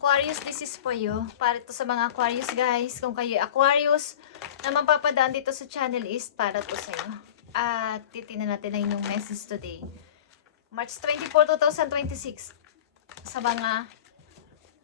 Aquarius, this is for you. Para to sa mga Aquarius guys. Kung kayo Aquarius na mapapadaan dito sa channel is para to sa iyo. At titingnan natin na yung message today. March 24, 2026. Sa mga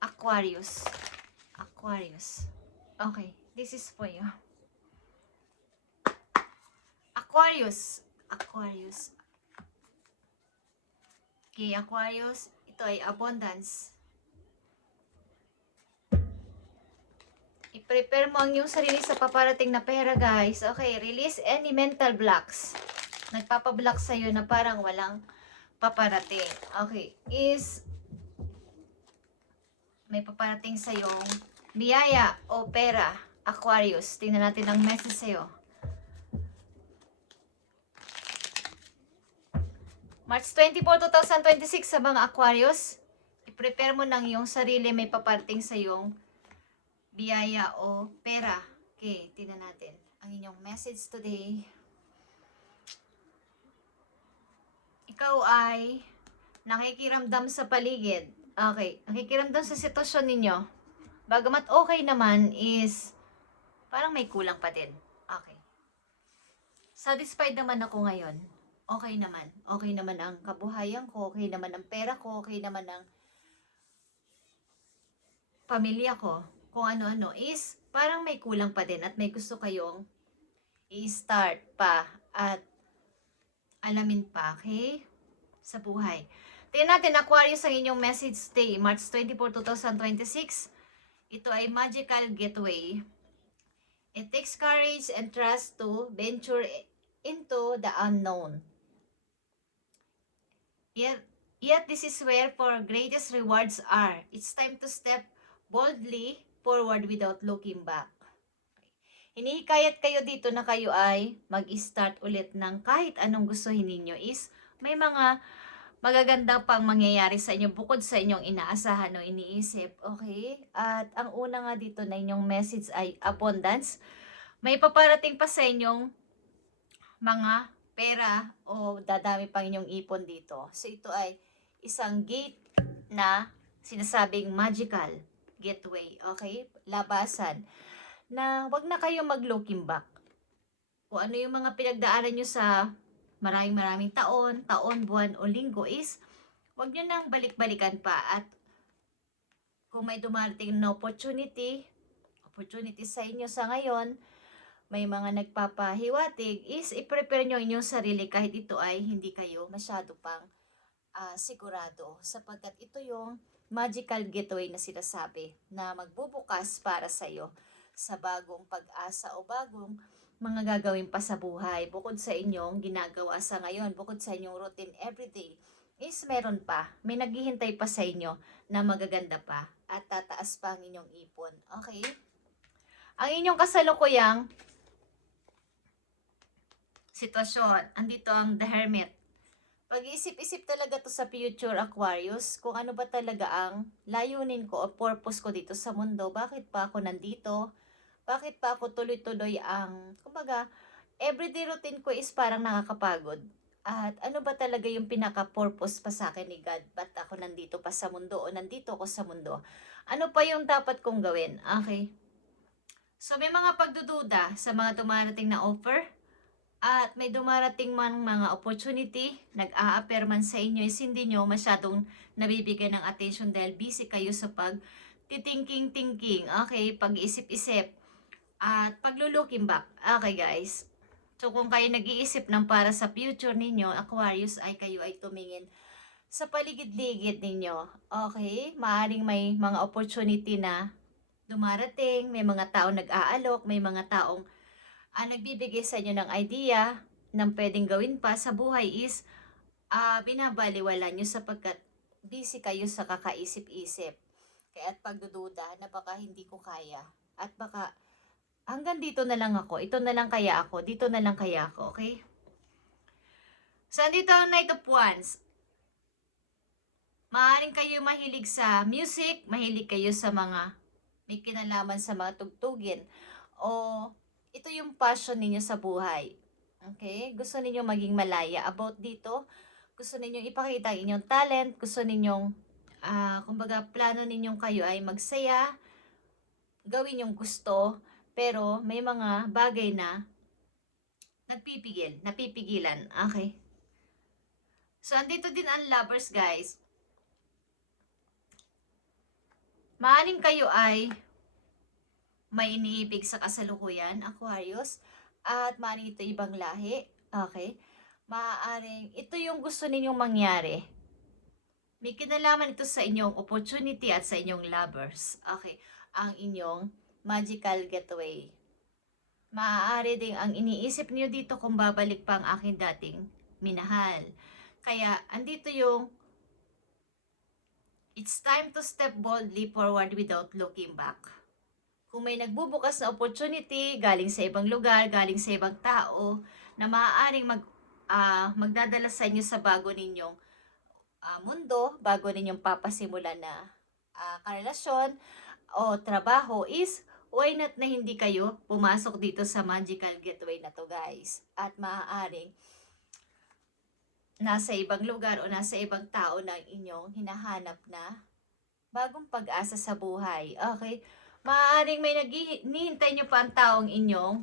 Aquarius. Aquarius. Okay, this is for you. Aquarius. Aquarius. Okay, Aquarius. Ito ay abundance. I-prepare mo ang iyong sarili sa paparating na pera, guys. Okay, release any mental blocks. Nagpapablock sa'yo na parang walang paparating. Okay, is may paparating sa'yong biyaya o pera, Aquarius. Tingnan natin ang message sa'yo. March 24, 2026 sa mga Aquarius. I-prepare mo ng iyong sarili, may paparating sa'yong biyaya o pera. Okay, tingnan natin ang inyong message today. Ikaw ay nakikiramdam sa paligid. Okay, nakikiramdam sa sitwasyon ninyo. Bagamat okay naman is parang may kulang pa din. Okay. Satisfied naman ako ngayon. Okay naman. Okay naman ang kabuhayan ko. Okay naman ang pera ko. Okay naman ang pamilya ko. Kung ano-ano is parang may kulang pa din at may gusto kayong i-start pa at alamin pa, okay? Sa buhay. Tingnan natin, Aquarius, ang inyong message today, March 24, 2026. Ito ay magical getaway. It takes courage and trust to venture into the unknown. Yet this is where for greatest rewards are. It's time to step boldly forward without looking back. Hinihikayat kayo dito na kayo ay mag-start ulit ng kahit anong gustuhin ninyo is may mga magaganda pang mangyayari sa inyo bukod sa inyong inaasahan o iniisip. Okay? At ang una nga dito na inyong message ay abundance. May paparating pa sa inyong mga pera o dadami pang inyong ipon dito. So ito ay isang gate na sinasabing magical getaway, okay? Labasan. Na wag na kayong mag-looking back. Kung ano yung mga pinagdaanan nyo sa maraming taon, buwan o linggo is wag nyo nang balik-balikan pa. At kung may dumarating na opportunity sa inyo sa ngayon, may mga nagpapahiwatig is i-prepare nyo inyong sarili kahit ito ay hindi kayo masyado pang sigurado. Sapagkat ito yung magical getaway na sinasabi na magbubukas para sa iyo sa bagong pag-asa o bagong mga gagawin pa sa buhay. Bukod sa inyong ginagawa sa ngayon, bukod sa inyong routine everyday, is meron pa. May naghihintay pa sa inyo na magaganda pa at tataas pa ang inyong ipon. Okay? Ang inyong kasalukuyang sitwasyon, andito ang The Hermit. Pag-iisip-isip talaga to sa future, Aquarius, kung ano ba talaga ang layunin ko o purpose ko dito sa mundo. Bakit pa ako nandito? Bakit pa ako tuloy-tuloy ang, kumbaga, everyday routine ko is parang nakakapagod. At ano ba talaga yung pinaka-purpose pa sa akin ni God? Ba't ako nandito pa sa mundo o nandito ako sa mundo? Ano pa yung dapat kong gawin? Okay. So may mga pagdududa sa mga dumarating na offer. At may dumarating man mga opportunity, nag-a-appear man sa inyo, is hindi nyo masyadong nabibigyan ng attention dahil busy kayo sa pag-thinking, okay, pag-isip-isip, at pag-looking back. Okay guys, so kung kayo nag-iisip ng para sa future ninyo, Aquarius, ay kayo ay tumingin sa paligid-ligid ninyo. Okay, maaring may mga opportunity na dumarating, may mga taong nag-aalok, may mga taong nagbibigay sa inyo ng idea ng pwedeng gawin pa sa buhay is binabaliwala nyo sapagkat busy kayo sa kakaisip-isip. Kaya at pagdududa na baka hindi ko kaya at baka hanggang dito na lang ako, ito na lang kaya ako, dito na lang kaya ako, okay? So, andito ang Knight of Wands. Maaaring kayo mahilig sa music, mahilig kayo sa mga may kinalaman sa mga tugtugin o ito yung passion ninyo sa buhay. Okay? Gusto ninyo maging malaya about dito. Gusto ninyong ipakita ang inyong talent. Gusto ninyong kumbaga plano ninyong kayo ay magsaya, gawin yung gusto, pero may mga bagay na napipigilan. Okay? So, andito din ang lovers, guys. Maaring kayo ay may iniibig sa kasalukuyan, Aquarius, at maaring ito ibang lahi. Okay? Maaaring ito yung gusto ninyong mangyari. May kinalaman ito sa inyong opportunity at sa inyong lovers. Okay? Ang inyong magical getaway. Maaari ding ang iniisip niyo dito kung babalik pa ang aking dating minahal. Kaya, andito yung it's time to step boldly forward without looking back. Kung may nagbubukas na opportunity, galing sa ibang lugar, galing sa ibang tao, na maaaring magdadala sa inyo sa bago ninyong mundo, bago ninyong papasimulan na karelasyon o trabaho is, why not na hindi kayo pumasok dito sa magical getaway na to, guys. At maaaring nasa ibang lugar o nasa ibang tao na inyong hinahanap na bagong pag-asa sa buhay. Okay? Maaaring may naghihintay nyo pa ang taong inyong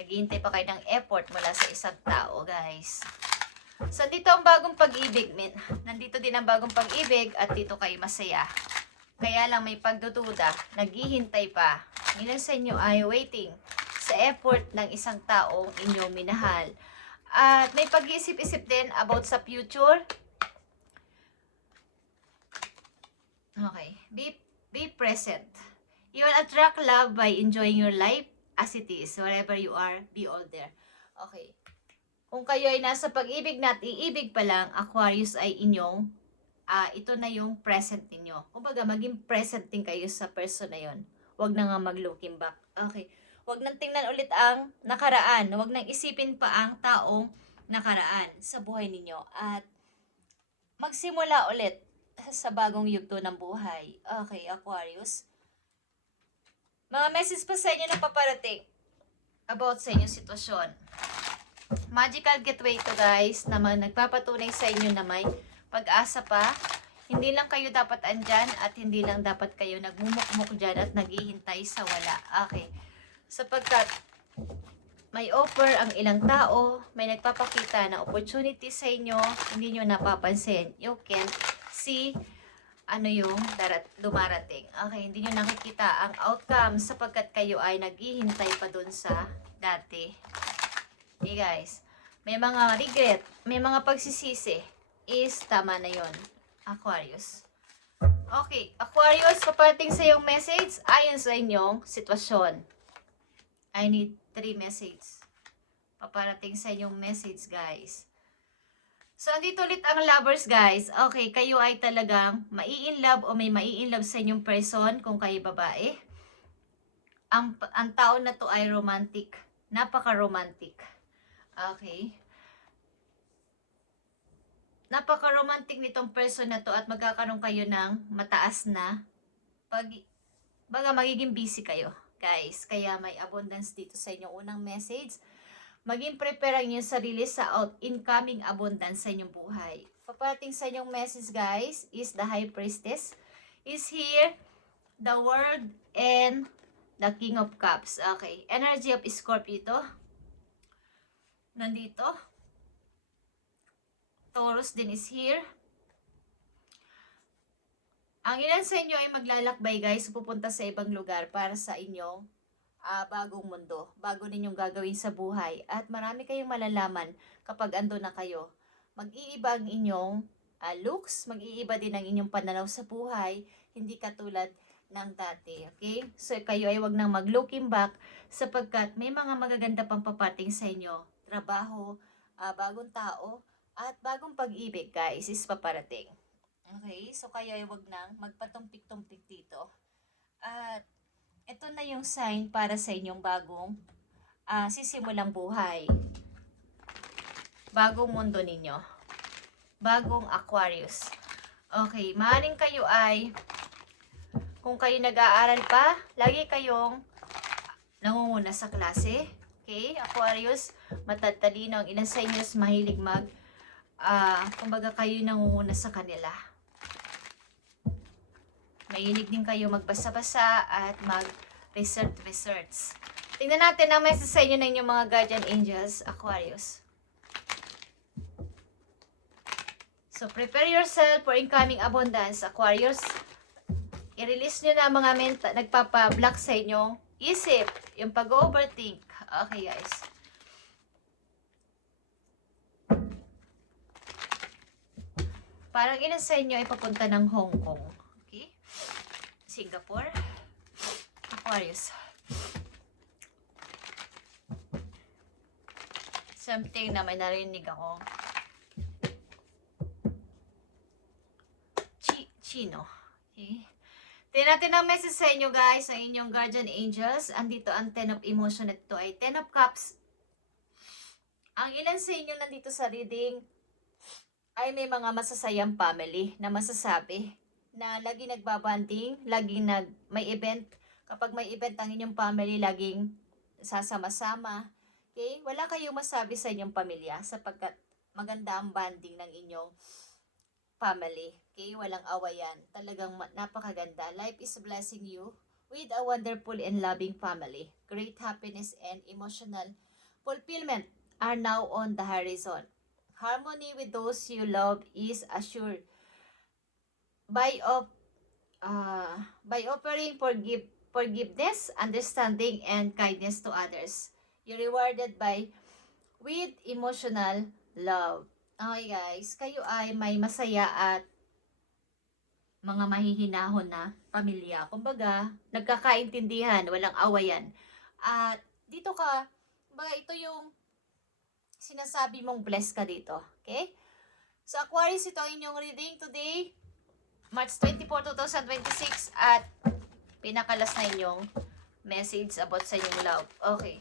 naghihintay pa kayo ng effort mula sa isang tao, guys. So, dito ang bagong pag-ibig. Nandito din ang bagong pag-ibig at dito kayo masaya. Kaya lang may pagdududa, naghihintay pa. Ilan sa inyo ay waiting sa effort ng isang taong inyong minahal. At may pag-iisip-isip din about sa future. Okay. Be present. You will attract love by enjoying your life as it is. Wherever you are, be all there. Okay. Kung kayo ay nasa pag-ibig na at iibig pa lang, Aquarius ay inyong, ito na yung present ninyo. Kumbaga, maging present din kayo sa person na yon. Huwag na nga mag-looking back. Okay. Huwag nang tingnan ulit ang nakaraan. Huwag nang isipin pa ang taong nakaraan sa buhay ninyo. At magsimula ulit sa bagong yugto ng buhay. Okay, Aquarius. Mga message pa sa inyo na paparating about sa inyong sitwasyon. Magical getaway to, guys, na nagpapatunay sa inyo na may pag-asa pa. Hindi lang kayo dapat andyan at hindi lang dapat kayo nagmumukmuk dyan at naghihintay sa wala. Okay. Sapagkat may offer ang ilang tao, may nagpapakita na opportunity sa inyo, hindi nyo napapansin. You can see yung dumarating. Okay, hindi nyo nakikita ang outcome sapagkat kayo ay naghihintay pa dun sa dati. Okay, guys. May mga regret, may mga pagsisisi is tama na yon, Aquarius. Okay, Aquarius, paparating sa iyong message ayon sa inyong sitwasyon. I need 3 messages. Paparating sa inyong message, guys. So, andito ulit ang lovers, guys. Okay, kayo ay talagang mai-inlove o may mai-inlove sa inyong person kung kayo babae. Ang tao na to ay romantic. Napaka-romantic. Okay. Napaka-romantic nitong person na to at magkakaroon kayo ng mataas na magiging busy kayo, guys. Kaya may abundance dito sa inyong unang message. Maging prepare ang inyong sarili sa incoming abundance sa inyong buhay. Paparating sa inyong message, guys, is the High Priestess is here, the World, and the King of Cups. Okay. Energy of Scorpio ito. Nandito. Taurus din is here. Ang ilan sa inyo ay maglalakbay, guys, pupunta sa ibang lugar para sa inyong bagong mundo, bago ninyong gagawin sa buhay. At marami kayong malalaman kapag ando na kayo. Mag-iiba ang inyong looks, mag-iiba din ang inyong pananaw sa buhay, hindi katulad ng dati. Okay? So, kayo ay wag nang mag-looking back sapagkat may mga magaganda pang papating sa inyo. Trabaho, bagong tao, at bagong pag-ibig, guys, is paparating. Okay? So, kayo ay wag nang magpatumpik-tumpik dito. At ito na yung sign para sa inyong bagong sisimulang buhay. Bagong mundo ninyo. Bagong Aquarius. Okay, maaaring kayo ay, kung kayo nag-aaral pa, lagi kayong nangunguna sa klase. Okay, Aquarius, matatalino. Ang ilan sa inyo is mahilig kumbaga kayo nangunguna sa kanila. Mahilig din kayo magbasa-basa at mag-research. Tingnan natin ang message sa inyo ng inyong mga guardian angels, Aquarius. So, prepare yourself for incoming abundance, Aquarius. I-release nyo na mga nagpapa-block sa inyong isip, yung pag-overthink. Okay, guys. Parang ilan sa inyo ay papunta ng Hong Kong. Okay? Singapore. Aquarius. Something na may narinig ako. Chino. Okay? Tingnan natin ang message sa inyo, guys, ang inyong guardian angels. Andito ang 10 of emotion. Ito ay 10 of cups. Ang ilan sa inyo nandito sa reading ay may mga masasayang family na masasabi na lagi nagbabanding, lagi may event. Kapag may event ang inyong family, laging sasama-sama. Okay? Wala kayong masabi sa inyong pamilya sapagkat maganda ang banding ng inyong family. Okay? Walang awayan. Talagang napakaganda. Life is blessing you with a wonderful and loving family. Great happiness and emotional fulfillment are now on the horizon. Harmony with those you love is assured by offering forgiveness, understanding, and kindness to others. You're rewarded with emotional love. Okay, guys, kayo ay may masaya at mga mahihinahon na pamilya. Kumbaga, nagkakaintindihan, walang awayan. At dito ka, kumbaga ito yung sinasabi mong blessed ka dito. Okay? So, Aquarius, ito ang inyong reading today, March 24, 2026. At pinakalas na inyong message about sa inyong love. Okay.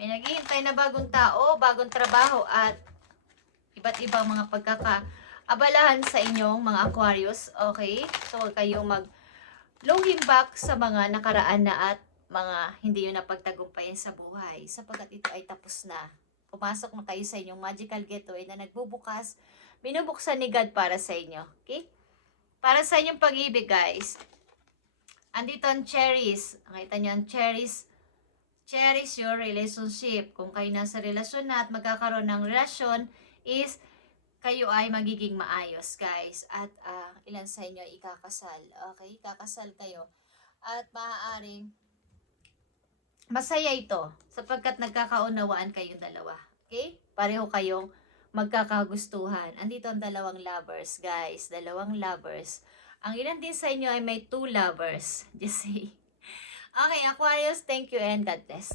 May naghihintay na bagong tao, bagong trabaho, at iba't ibang mga pagkakaabalahan sa inyong mga Aquarius. Okay? So, huwag kayong looking back sa mga nakaraan na at mga hindi yun napagtagumpayan sa buhay, sapagkat ito ay tapos na. Pumasok na kayo sa inyong magical gateway na binubuksan ni God para sa inyo. Okay? Para sa inyong pag-ibig, guys. Andito ang cherish. Nakita nyo ang cherish. Cherish your relationship. Kung kayo nasa relasyon na at magkakaroon ng relasyon, is kayo ay magiging maayos, guys. At ilan sa inyo ay ikakasal. Okay? Ikakasal kayo. At maaaring masaya ito sapagkat nagkakaunawaan kayong dalawa. Okay? Pareho kayong magkakagustuhan. Andito ang dalawang lovers, guys. Dalawang lovers. Ang ilan din sa inyo ay may 2 lovers. Just say. Okay, Aquarius, thank you and God bless.